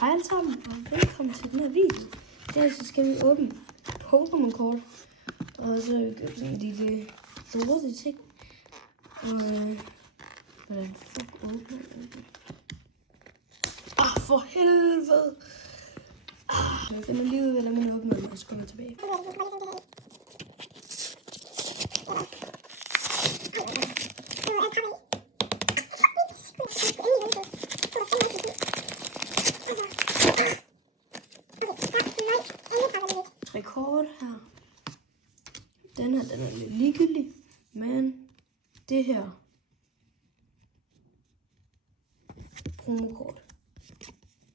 Hej alle sammen, og velkommen til den her video. Der så skal vi åbne Pokémon-kort. Og så gør vi sådan en lille rodet ting. Og hvordan fuck åbner den? For helvede! Jeg finder lige ud af, hvordan man åbner den, og så kommer jeg tilbage. Rekord her. Den er lidt ligegyldig, men det her promokort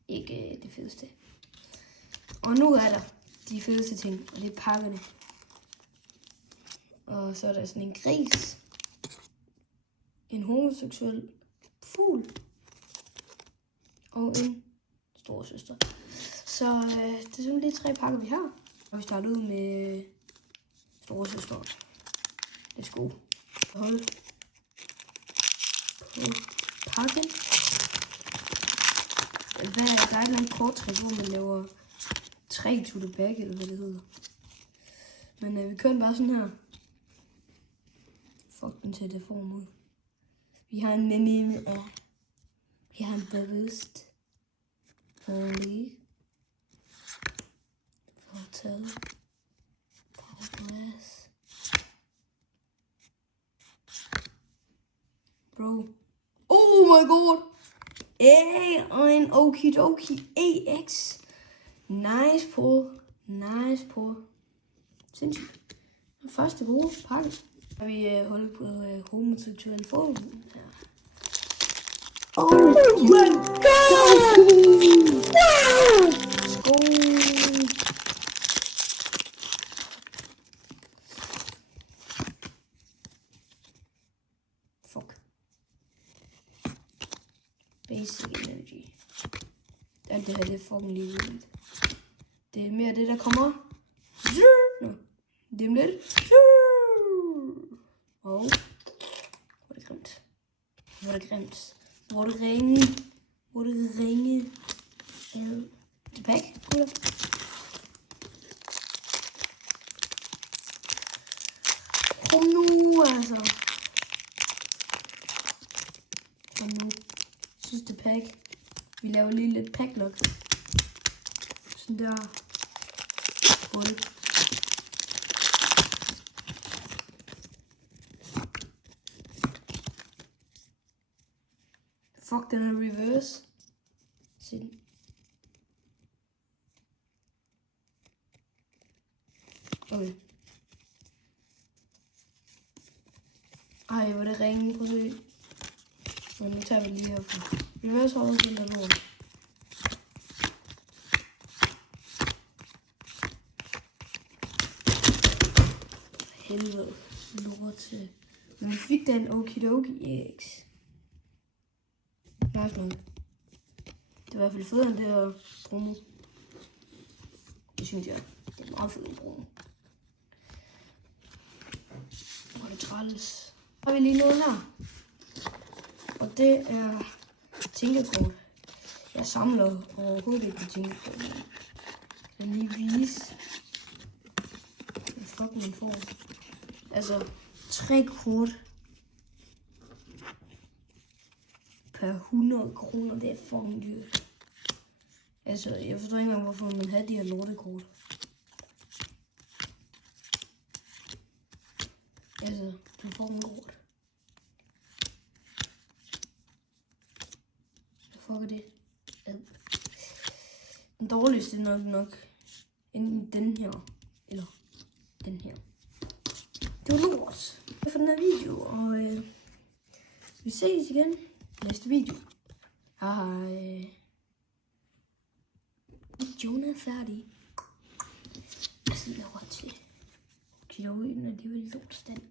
ikke det fedeste. Og nu er der de fedeste ting, og det er pakkerne. Og så er der sådan en gris, en homoseksuel fugl og en storesøster. Så det er sådan de 3 pakker, vi har. Og vi starter ud med storesøster. Let's go. Hold på pakken. Der er et eller andet korttræk, hvor man laver 3 to the back, eller hvad det hedder. Men vi kører bare sådan her. Fuck, den ser det form ud. Vi har en meme af. Vi har en bevidst. Holy. Hotel. Progress. Bro. Oh my god. Og en Okidoki EX. Nice på. Sindssygt. Den første gode pakke. Har vi holdt på homoseksuelle fugl her. Oh my god! Wow! Skål! Fuck. Basic energy. Alt det her, det er fucking ligegyldigt. Det er mere det, der kommer. Nå. Det er lidt. Og. Hvor er det grimt. Hvor er det ringe. Tilbage, gutter. Kom nu, altså. Kom nu. Sidste pack. Vi laver lige lidt packlock. Sådan der. Hul. Fuck, den er reverse. Se den. Okay. Ej, hvor er det ringe. Prøv at se. Men nu tager vi lige herfra. Reverse holder til den lort. Helvede. Lort til. Men vi fik da en Okidoki EX. Nice nok. Det er i hvert fald federe end det her promo. Det synes jeg. Det er meget fedt promo. Hvor er det træls. Så har vi lige noget her. Og det er tænkekort. Jeg samler overhovedet ikke på tænkekort. Jeg kan lige vise. Hvad fuck man får. Altså 3 kort. Per 100 kroner, det er fucking dyrt. Altså, jeg forstår ikke engang, hvorfor man har de her lortekort. Altså, det er fucking lort. Hvad fuck er det? Den dårligste er nok enten den her, eller den her. Det var lort. For den her video, og vi ses igen. Næste video. Hej. Videoen er færdig. Jeg sidder over til. Kigger ud, når de vil lort stand.